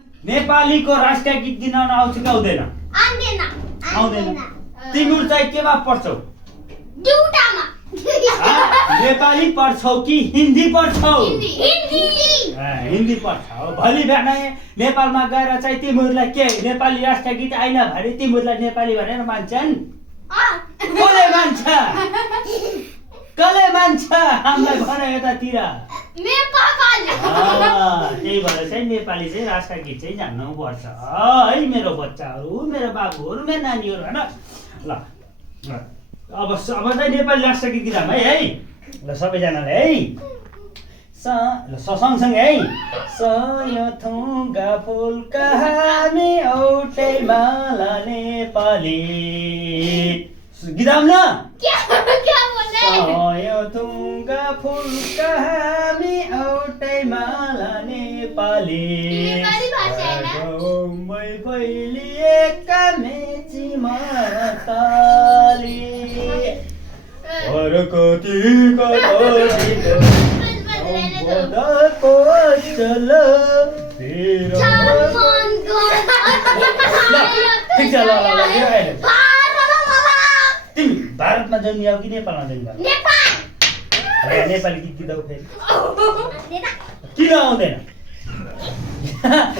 नेपालीको राष्ट्रिय गीत गिनाउन आउँछ कि आउँदैन? आउँदैन। तिम्रो चाहिँ केमा पढ्छौ? नेपाली पढ्छौ कि हिन्दी पढ्छौ? हिन्दी पढ्छौ। भोलि बिहान नेपालमा गएर चाहिँ तिमीहरूलाई के नेपाली राष्ट्रिय गीत आइन भने तिमीहरूलाई नेपाली भनेर मान्छन्? कसले मान्छ? कसले मान्छ? हामीलाई भन यतातिर। त्यही भएर चाहिँ नेपाली चाहिँ राष्ट्रिय गीत चाहिँ जान्नु पर्छ है मेरो बच्चाहरू, मेरो बाबुहरू, मेरो नानीहरू होइन। ल अब चाहिँ नेपाली राष्ट्रिय गीत गीत है ल सबैजनाले है सँगसँगै है। सयथुङ्गा फुलका हामी एउटै माला नेपाली गीत आउन। सयथुङ्गा फुलका हामी एउटै माला नेपाली गाउँमै फैलिएका मेची मताली तिमी भारतमा जन्मियौ कि नेपालमा जन्मियौ? नेपाली गीत गीत फेरि किन आउँदैन?